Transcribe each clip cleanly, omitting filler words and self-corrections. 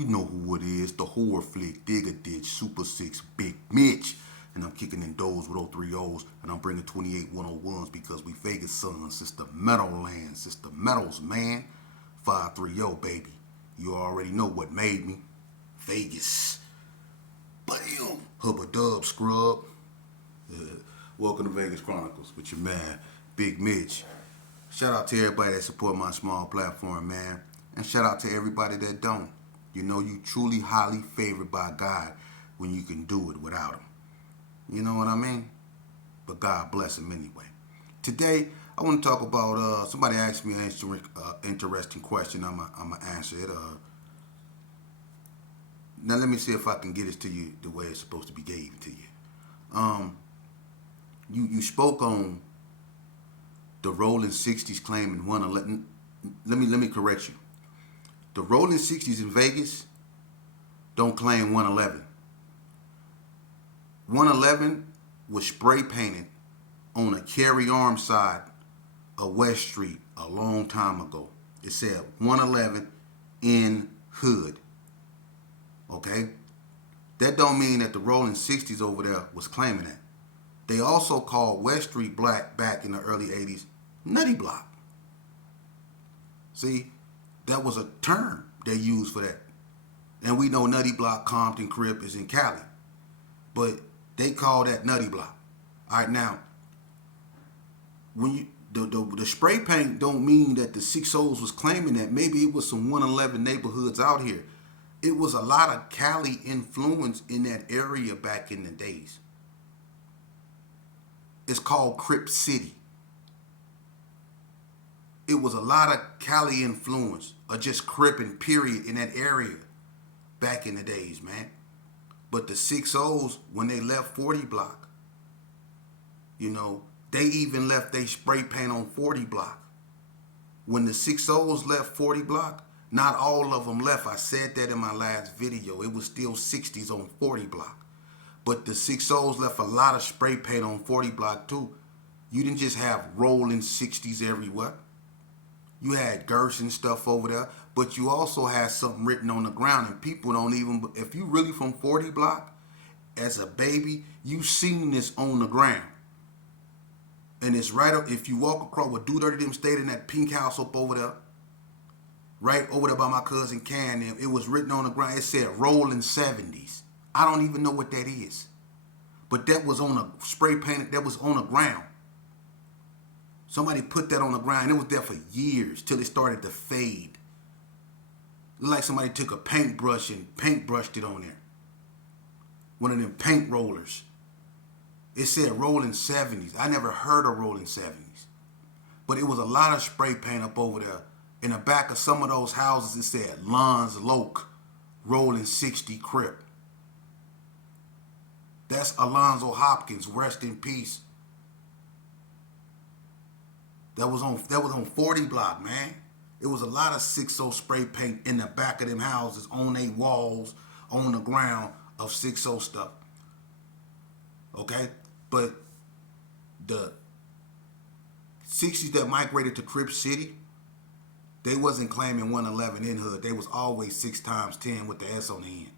You know who it is, the horror flick, Digger Ditch, Super 6, Big Mitch. And I'm kicking in doors with 03 O's, and I'm bringing 28 101s because we Vegas sons. It's the Meadowlands, it's the Meadows, man. 530, baby. You already know what made me. Vegas. Bam! Hubba Dub Scrub. Welcome to Vegas Chronicles with your man, Big Mitch. Shout out to everybody that support my small platform, man. And shout out to everybody that don't. You know you truly highly favored by God when you can do it without him. You know what I mean? But God bless him anyway. Today, I want to talk about, somebody asked me an interesting question. I'm going to answer it. Now, let me see if I can get it to you the way it's supposed to be given to you. You spoke on the Rolling 60s claiming 111. Let me correct you. The Rolling 60s in Vegas don't claim 111. 111 was spray painted on a carry arm side of West Street a long time ago. It said 111 in hood. Okay? That don't mean that the Rolling 60s over there was claiming that. They also called West Street Black back in the early 80s Nutty Block. See, that was a term they used for that. And we know Nutty Block, Compton, Crip is in Cali. But they call that Nutty Block. All right, now, when you the spray paint don't mean that the 6-0s was claiming that. Maybe it was some 111 neighborhoods out here. It was a lot of Cali influence in that area back in the days. It's called Crip City. It was a lot of Cali influence, or just Crippin' period, in that area back in the days, man. But the 6-0s, when they left 40 block, you know, they even left they spray paint on 40 block. When the 6-0s left 40 block, not all of them left. I said that in my last video. It was still 60s on 40 block. But the 6-0s left a lot of spray paint on 40 block too. You didn't just have rolling 60s everywhere. You had Gerson stuff over there, but you also had something written on the ground, and people don't even, if you really from 40 block, as a baby, you seen this on the ground. And it's right up, if you walk across, with Do Dirty them stayed in that pink house up over there, right over there by my cousin Can, it was written on the ground, it said rolling 70s. I don't even know what that is. But that was on a spray painted, that was on the ground. Somebody put that on the ground. It was there for years till it started to fade. Like somebody took a paintbrush and paintbrushed it on there. One of them paint rollers. It said rolling 70s. I never heard of rolling 70s. But it was a lot of spray paint up over there. In the back of some of those houses, it said Lons Loke, rolling 60 Crip. That's Alonzo Hopkins, rest in peace. That was on 40 block, man. It was a lot of 6-0 spray paint in the back of them houses, on their walls, on the ground of 6-0 stuff. Okay? But the 60s that migrated to Crip City, they wasn't claiming 111 in hood. They was always 6 times 10 with the S on the end.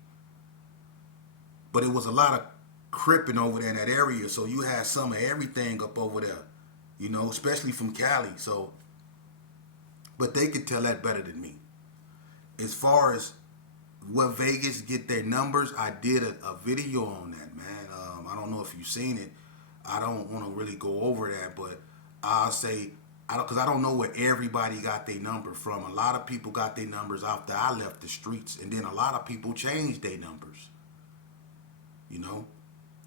But it was a lot of cripping over there in that area, so you had some of everything up over there. You know, especially from Cali. So, but they could tell that better than me. As far as what Vegas get their numbers, I did a video on that, man. I don't know if you've seen it. I don't want to really go over that, but I'll say, because I don't know where everybody got their number from. A lot of people got their numbers after I left the streets, and then a lot of people changed their numbers. You know,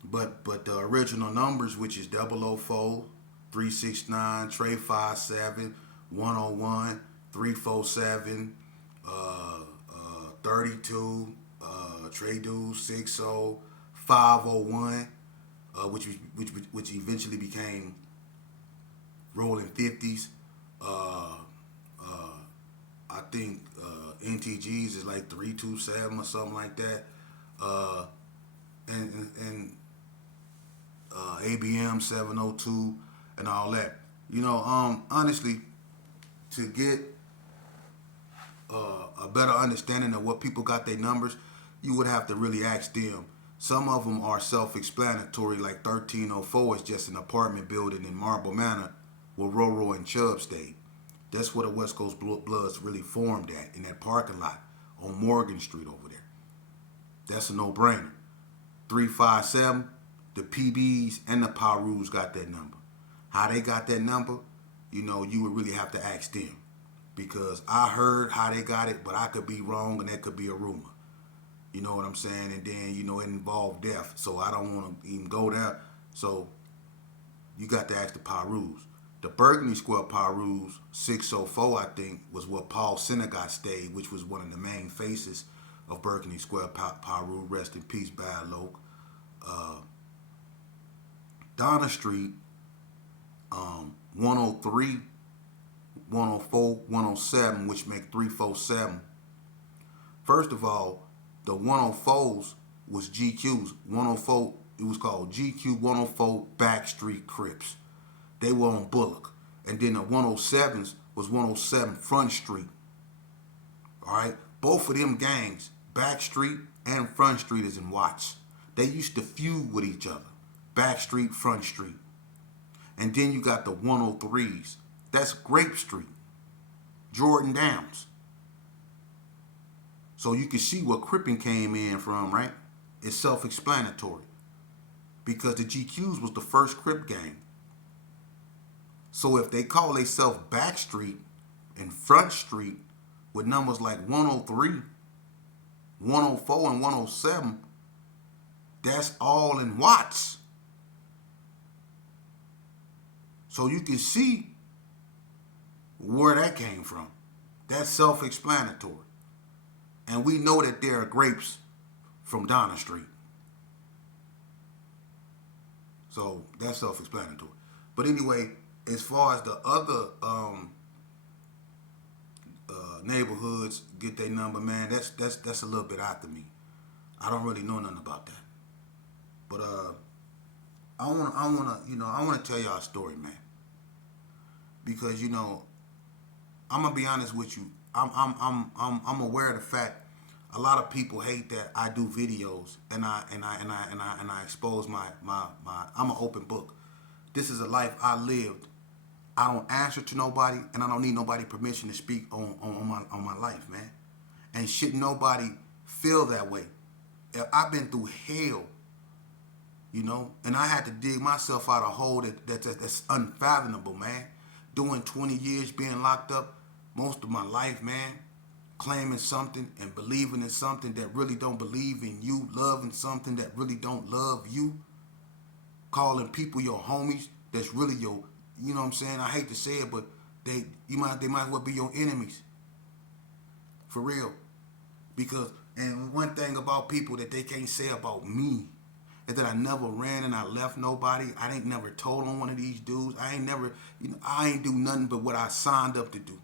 but the original numbers, which is 004. 369, Trey 57, 101, 347, 32, Trey Dude 60, 501, which eventually became Rolling 50s. I think NTGs is like 327 or something like that. And ABM 702. And all that. You know, honestly, to get a better understanding of what people got their numbers, you would have to really ask them. Some of them are self-explanatory, like 1304 is just an apartment building in Marble Manor where Roro and Chubb stayed. That's where the West Coast Bloods really formed at, in that parking lot on Morgan Street over there. That's a no-brainer. 357, the PBs and the Pyrus got that number. How they got that number, you would really have to ask them. Because I heard how they got it, but I could be wrong and that could be a rumor. You know what I'm saying? And then, it involved death. So I don't want to even go there. So you got to ask the Pyrus. The Burgundy Square Pyrus, 604, I think, was where Paul Senegat stayed, which was one of the main faces of Burgundy Square Pyru. Rest in peace, Bad Loke. Donna Street, 103, 104, 107, which make 347. First of all, the 104s was GQs. 104, it was called GQ 104 Backstreet Crips. They were on Bullock. And then the 107s was 107 Front Street. All right? Both of them gangs, Backstreet and Front Street, is in Watts. They used to feud with each other. Backstreet, Front Street. And then you got the 103s. That's Grape Street. Jordan Downs. So you can see where Crippin came in from, right? It's self-explanatory. Because the GQs was the first Crip gang. So if they call themselves Backstreet and Front Street with numbers like 103, 104, and 107, that's all in Watts. So you can see where that came from. That's self-explanatory. And we know that there are grapes from Donna Street. So that's self-explanatory. But anyway, as far as the other neighborhoods get their number, man, that's a little bit after me. I don't really know nothing about that. But I wanna tell y'all a story, man. Because I'm gonna be honest with you. I'm aware of the fact a lot of people hate that I do videos and I expose my I'm an open book. This is a life I lived. I don't answer to nobody and I don't need nobody permission to speak on my life, man. And should nobody feel that way. I've been through hell, and I had to dig myself out of a hole that's unfathomable, man. Doing 20 years being locked up most of my life, man. Claiming something and believing in something that really don't believe in you. Loving something that really don't love you. Calling people your homies that's really your, you know what I'm saying? I hate to say it, but they might as well be your enemies. For real. Because, and one thing about people that they can't say about me is that I never ran and I left nobody. I ain't never told on one of these dudes. I ain't do nothing but what I signed up to do.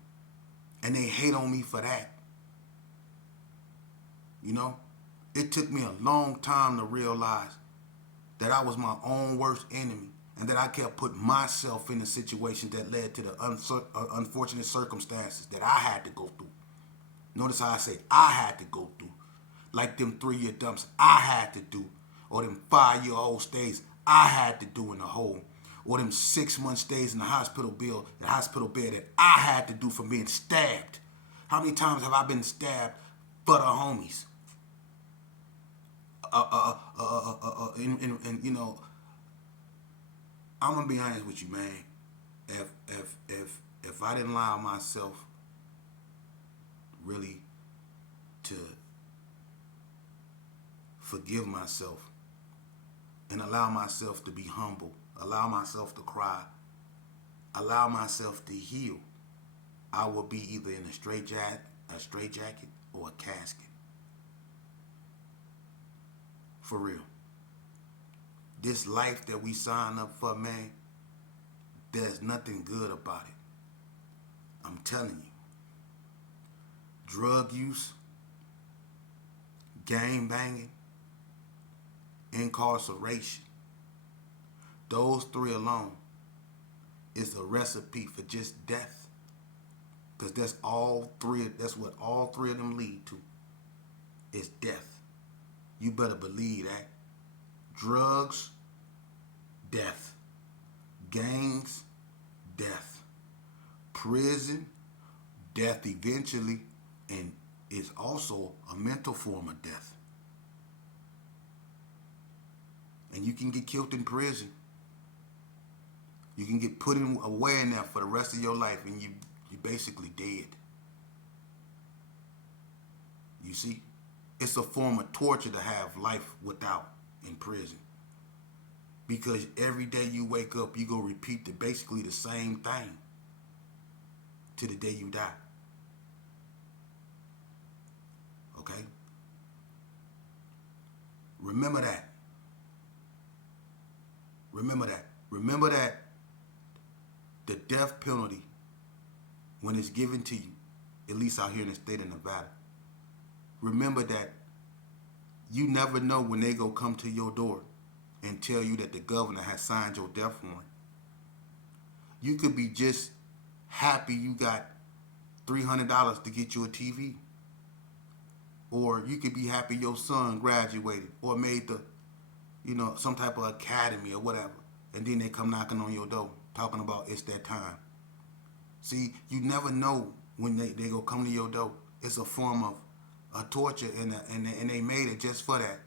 And they hate on me for that. It took me a long time to realize that I was my own worst enemy and that I kept putting myself in the situations that led to the unfortunate circumstances that I had to go through. Notice how I say I had to go through. Like them 3-year dumps I had to do. Or them 5-year-old stays I had to do in the hole. Or them 6-month stays in the hospital bed that I had to do for being stabbed. How many times have I been stabbed for the homies? And I'm gonna be honest with you, man. If I didn't allow myself really to forgive myself and allow myself to be humble, allow myself to cry, allow myself to heal, I will be either in a straitjacket or a casket. For real. This life that we sign up for, man, there's nothing good about it. I'm telling you. Drug use, gang banging, incarceration. Those 3 alone is a recipe for just death. Because that's what all three of them lead to, is death. You better believe that. Drugs, death. Gangs, death. Prison, death eventually, and it's also a mental form of death. And you can get killed in prison. You can get put away in there for the rest of your life, and you're basically dead. You see? It's a form of torture to have life without in prison. Because every day you wake up, you go repeat basically the same thing to the day you die. Okay? Remember that. Remember that. Remember that the death penalty, when it's given to you, at least out here in the state of Nevada, remember that you never know when they go come to your door and tell you that the governor has signed your death warrant. You could be just happy you got $300 to get you a TV. Or you could be happy your son graduated or made some type of academy or whatever. And then they come knocking on your door talking about it's that time. See, you never know when they go come to your door. It's a form of a torture, and they made it just for that.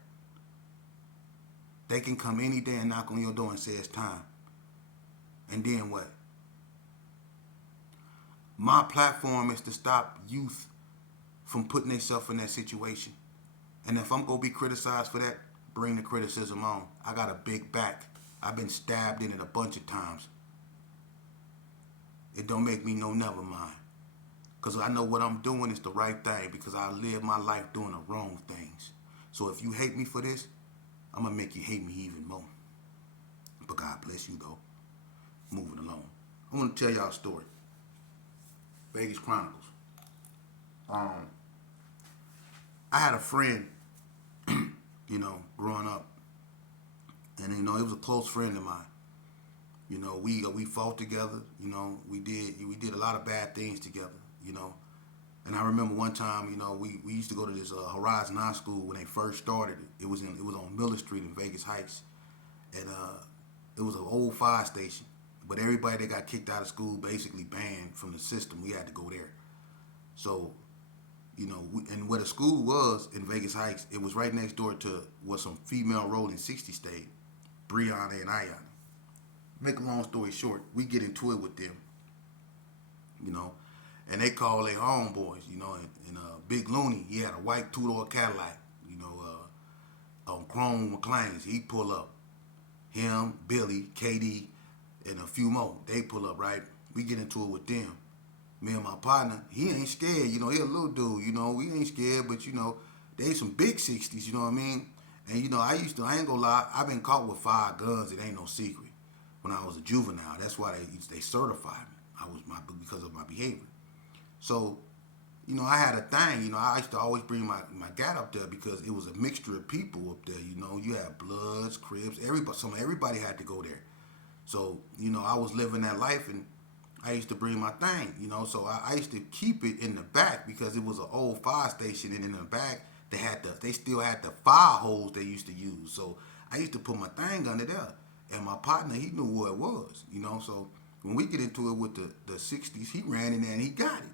They can come any day and knock on your door and say it's time. And then what? My platform is to stop youth from putting themselves in that situation. And if I'm going to be criticized for that, bring the criticism on. I got a big back. I've been stabbed in it a bunch of times. It don't make me no never mind. Because I know what I'm doing is the right thing, because I live my life doing the wrong things. So if you hate me for this, I'm going to make you hate me even more. But God bless you, though. Moving along. I want to tell y'all a story. Vegas Chronicles. I had a friend, growing up. And, he was a close friend of mine. We fought together. We did a lot of bad things together. And I remember one time, we used to go to this Horizon High School when they first started. It was on Miller Street in Vegas Heights, and it was an old fire station. But everybody that got kicked out of school basically banned from the system. We had to go there. So, and where the school was in Vegas Heights, it was right next door to where some female rolling 60 stayed, Brianna and Ayana. Make a long story short, we get into it with them, and they call their homeboys, and Big Looney, he had a white two-door Cadillac, on Chrome McLean's. He pull up. Him, Billy, KD, and a few more. They pull up, right? We get into it with them. Me and my partner, he ain't scared, he a little dude, we ain't scared, but, they some big 60s, you know what I mean? And, I ain't gonna lie, I've been caught with 5 guns, it ain't no secret. When I was a juvenile, that's why they certified me. Because of my behavior. So, I had a thing, I used to always bring my gat up there because it was a mixture of people up there, you had Bloods, Crips, everybody had to go there. So, I was living that life, and I used to bring my thing, so I used to keep it in the back because it was an old fire station, and in the back they still had the fire hose they used to use. So I used to put my thing under there, and my partner, he knew where it was, so when we get into it with the 60s, he ran in there and he got it.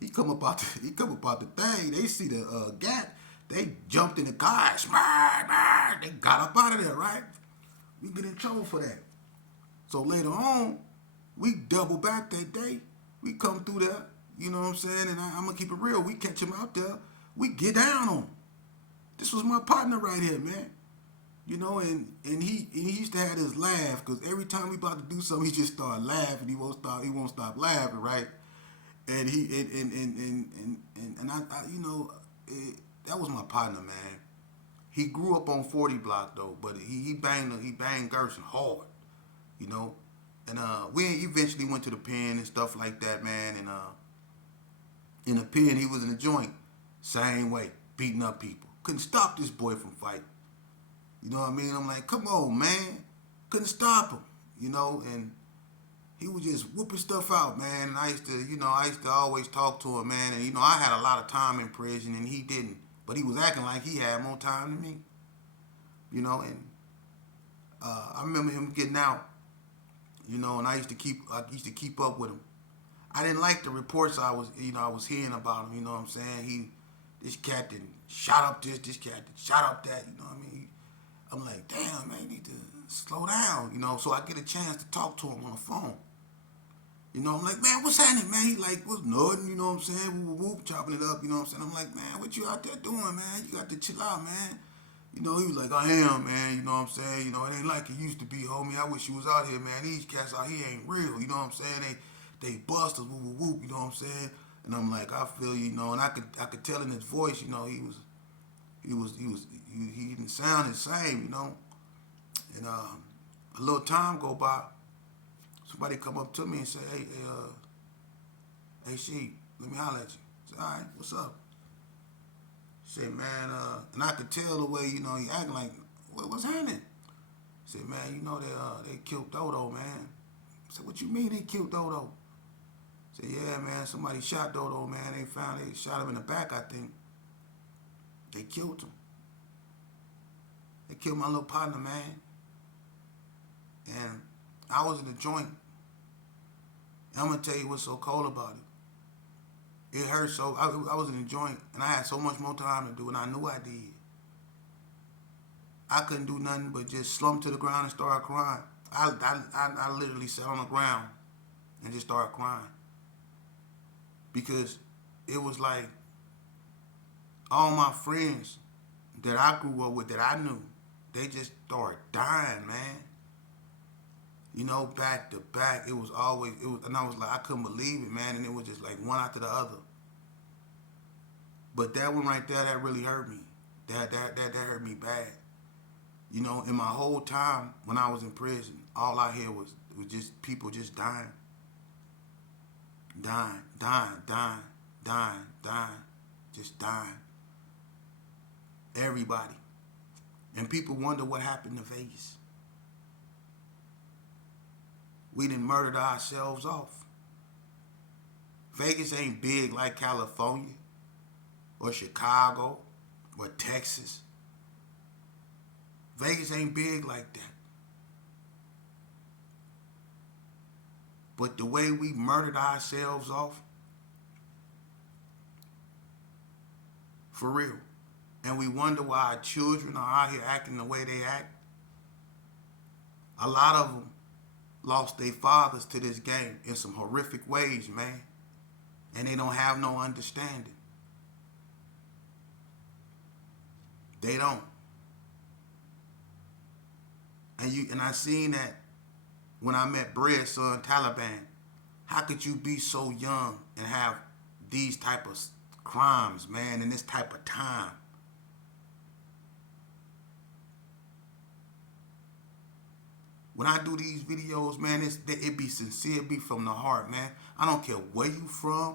He come up out the thing. They see the gat. They jumped in the car. They got up out of there, right? We get in trouble for that. So later on, we double back that day. We come through there, you know what I'm saying? And I'm going to keep it real. We catch him out there. We get down on him. This was my partner right here, man. And he used to have this laugh, because every time we about to do something, he just start laughing. He won't stop laughing, right? And that was my partner, man. He grew up on 40 block though, but he banged Gerson hard, And we eventually went to the pen and stuff like that, man. And in the pen, he was in the joint, same way, beating up people. Couldn't stop this boy from fighting. You know what I mean? I'm like, come on, man. Couldn't stop him, and he was just whooping stuff out, man. And I used to always talk to him, man. And I had a lot of time in prison, and he didn't. But he was acting like he had more time than me, And I remember him getting out, and I used to keep up with him. I didn't like the reports I was hearing about him. You know what I'm saying? This cat didn't shot up this cat didn't shot up that. You know what I mean? I'm like, damn, man, you need to slow down. So I get a chance to talk to him on the phone. I'm like, man, what's happening, man? He like, what's nothing, you know what I'm saying? Whoop, whoop, chopping it up, you know what I'm saying? I'm like, man, what you out there doing, man? You got to chill out, man. He was like, I am, man, you know what I'm saying? It ain't like it used to be, homie. I wish you was out here, man. These cats out here ain't real, you know what I'm saying? They busters, whoop, whoop, whoop, you know what I'm saying? And I'm like, I feel you, and I could tell in his voice, he didn't sound the same, And a little time go by, somebody come up to me and say, hey, Sheep, let me holler at you. I said, all right, what's up? He said, man, and I could tell the way, he acting like, what's happening? He said, man, they killed Dodo, man. I said, what you mean they killed Dodo? I said, yeah, man, somebody shot Dodo, man. They shot him in the back, I think. They killed him. They killed my little partner, man. And I was in the joint. And I'm going to tell you what's so cold about it. It hurt so. I was in the joint, and I had so much more time to do, and I knew I did. I couldn't do nothing but just slump to the ground and start crying. I literally sat on the ground and just started crying. Because it was like all my friends that I grew up with, that I knew, they just started dying, man. Back to back. And I was like, I couldn't believe it, man. And it was just like one after the other. But that one right there, that really hurt me. That hurt me bad. In my whole time when I was in prison, all I hear was just people just dying. Dying, just dying. Everybody. And people wonder what happened to Vegas. We done murdered ourselves off. Vegas ain't big like California or Chicago or Texas. Vegas ain't big like that. But the way we murdered ourselves off, for real. And we wonder why our children are out here acting the way they act. A lot of them lost their fathers to this game in some horrific ways, man. And they don't have no understanding. They don't. And I seen that when I met Bread's son, Taliban. How could you be so young and have these type of crimes, man, in this type of time? When I do these videos, man, it be sincere, it be from the heart, man. I don't care where you from.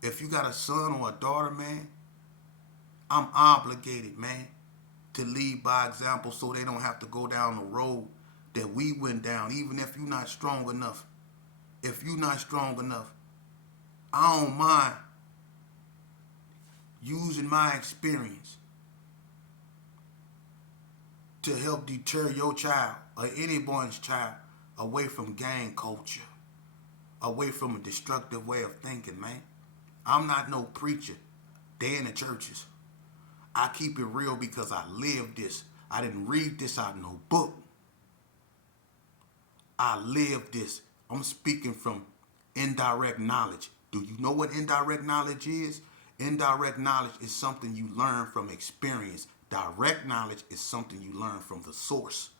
If you got a son or a daughter, man, I'm obligated, man, to lead by example so they don't have to go down the road that we went down, even if you're not strong enough. If you're not strong enough, I don't mind using my experience to help deter your child or anyone's child away from gang culture, away from a destructive way of thinking, man. I'm not no preacher. They in the churches. I keep it real because I live this. I didn't read this out of no book. I live this. I'm speaking from indirect knowledge. Do you know what indirect knowledge is? Indirect knowledge is something you learn from experience. Direct knowledge is something you learn from the source.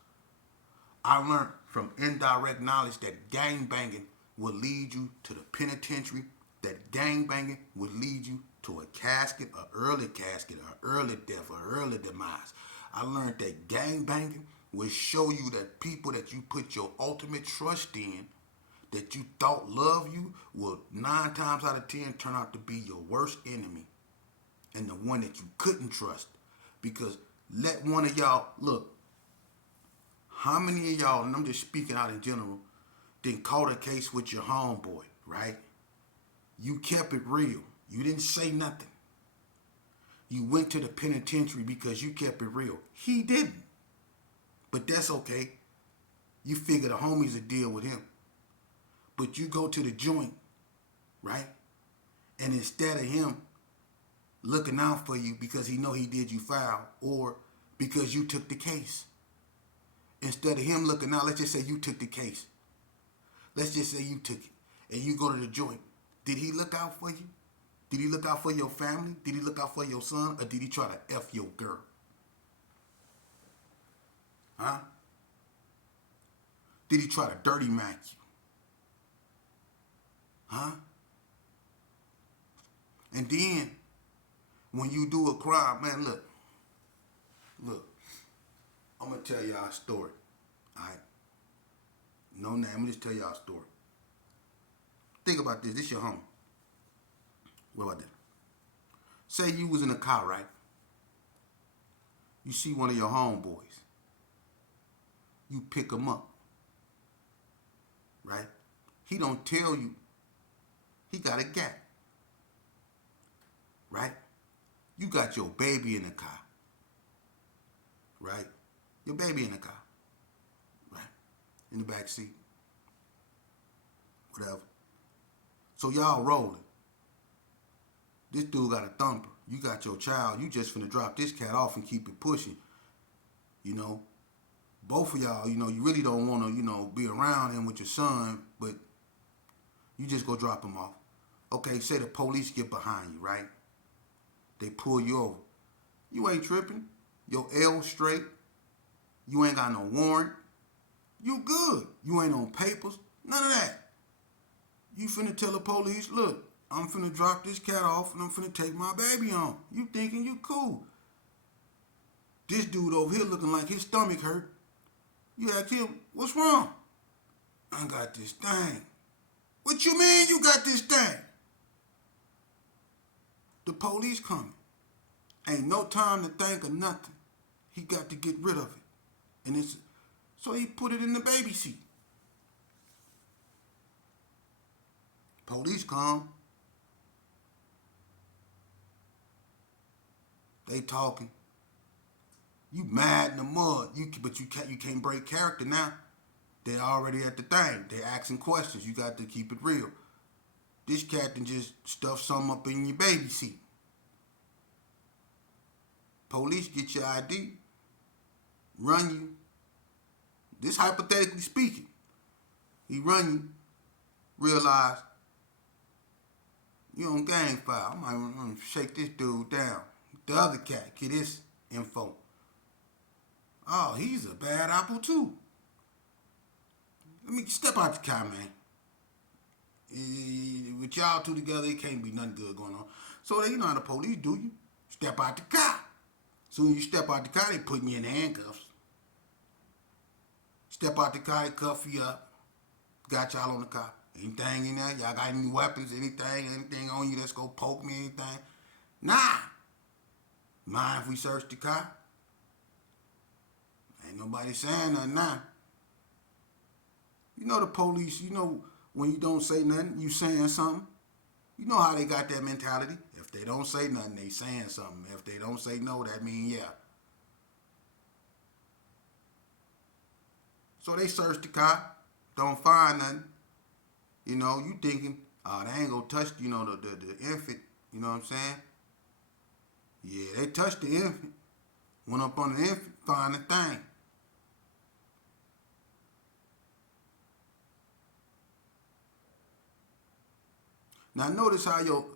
I learned from indirect knowledge that gangbanging will lead you to the penitentiary, that gangbanging will lead you to a casket, an early death, an early demise. I learned that gangbanging will show you that people that you put your ultimate trust in, that you thought love you, will 9 times out of 10 turn out to be your worst enemy. And the one that you couldn't trust. Because let one of y'all, look, How many of y'all, and I'm just speaking out in general, then caught a case with your homeboy, right? You kept it real. You didn't say nothing. You went to the penitentiary because you kept it real. He didn't. But that's okay. You figure the homies will deal with him. But you go to the joint, right? And instead of him looking out for you because he know he did you foul or because you took the case, instead of him looking out, let's just say you took the case. Let's just say you took it and you go to the joint. Did he look out for you? Did he look out for your family? Did he look out for your son? Or did he try to F your girl? Huh? Did he try to dirty mac you? Huh? And then, when you do a crime, man, look, I'm going to tell y'all a story. All right? No name, I'm going to just tell y'all a story. Think about this. This your homie. What about that? Say you was in a car, right? You see one of your homeboys. You pick him up. Right? He don't tell you he got a gap. Right? You got your baby in the car. Right? Your baby in the car. Right? In the back seat. Whatever. So y'all rolling. This dude got a thumper. You got your child. You just finna drop this cat off and keep it pushing. You know? Both of y'all, you really don't want to, be around him with your son, but you just go drop him off. Okay, say the police get behind you, right? They pull you over. You ain't tripping. Your L straight. You ain't got no warrant. You good. You ain't on papers. None of that. You finna tell the police, look, I'm finna drop this cat off and I'm finna take my baby on. You thinking you cool. This dude over here looking like his stomach hurt. You ask him, what's wrong? I got this thing. What you mean you got this thing? The police coming. Ain't no time to think of nothing. He got to get rid of it. And so he put it in the baby seat. Police come. They talking. You mad in the mud. But you can't break character now. They already at the thing. They asking questions. You got to keep it real. This cat can just stuff something up in your baby seat. Police get your ID, run you. This hypothetically speaking. He run you, realize you on gang file. I might want to shake this dude down. The other cat, get his info. Oh, he's a bad apple too. Let me step out the car, man. With y'all two together, it can't be nothing good going on. So you know how the police do you. Step out the car. Soon as you step out the car, they putting you in handcuffs. Step out the car, they cuff you up. Got y'all on the car. Anything in there? Y'all got any weapons, anything on you that's gonna poke me, anything? Nah. Mind if we search the car? Ain't nobody saying nothing now. You know the police, when you don't say nothing, you saying something. You know how they got that mentality. If they don't say nothing, they saying something. If they don't say no, that mean yeah. So they search the car, don't find nothing. You thinking, oh, they ain't gonna touch, the infant. You know what I'm saying? Yeah, they touched the infant. Went up on the infant, find the thing. Now notice how your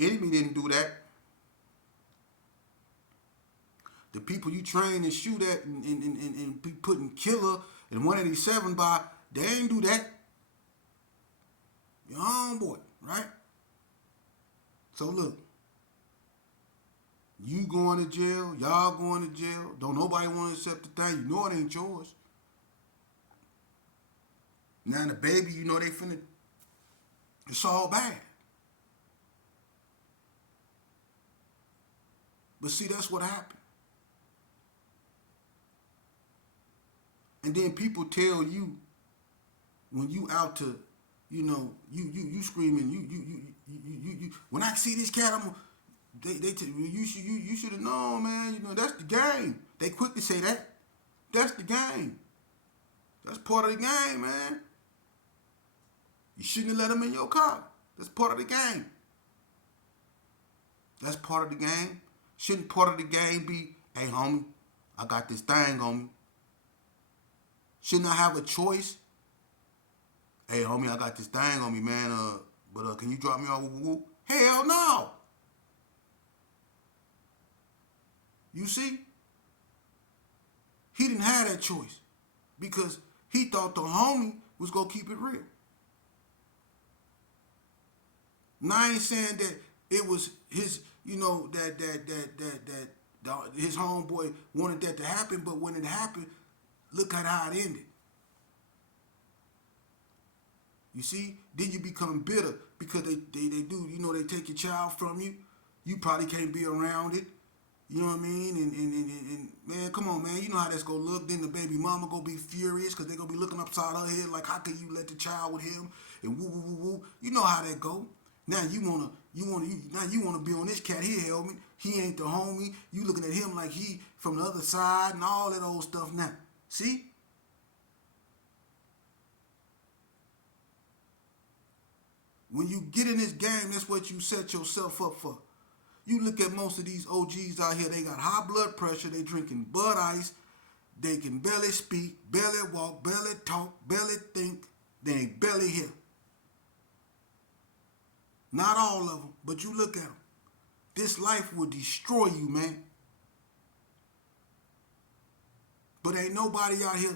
enemy didn't do that. The people you train and shoot at and be putting killer and 187 by, they ain't do that. Your homeboy, right? So look, you going to jail, y'all going to jail. Don't nobody want to accept the thing. You know it ain't yours. Now the baby, they finna, it's all bad. But see, that's what happened. And then people tell you when you out to, you screaming, when I see this cat, they tell you, you should have known, man. That's the game. They quick to say that. That's the game. That's part of the game, man. You shouldn't have let them in your car. That's part of the game. That's part of the game. Shouldn't part of the game be, hey, homie, I got this thing on me. Shouldn't I have a choice? Hey, homie, I got this thing on me, man. But can you drop me off? Woo-woo-woo? Hell no. You see? He didn't have that choice because he thought the homie was gonna keep it real. Now I ain't saying that it was his, his homeboy wanted that to happen, but when it happened, look at how it ended. You see? Then you become bitter because they do, they take your child from you. You probably can't be around it. You know what I mean? And man, come on, man. You know how that's gonna look. Then the baby mama gonna be furious because they gonna be looking upside her head like, how can you let the child with him? And woo, woo, woo, woo. You know how that go. Now you wanna be on this cat here, help me. He ain't the homie. You looking at him like he from the other side and all that old stuff now. See? When you get in this game, that's what you set yourself up for. You look at most of these OGs out here, they got high blood pressure, they drinking Bud Ice, they can barely speak, barely walk, barely talk, barely think, they ain't barely here. Not all of them, but you look at them. This life will destroy you, man. But ain't nobody out here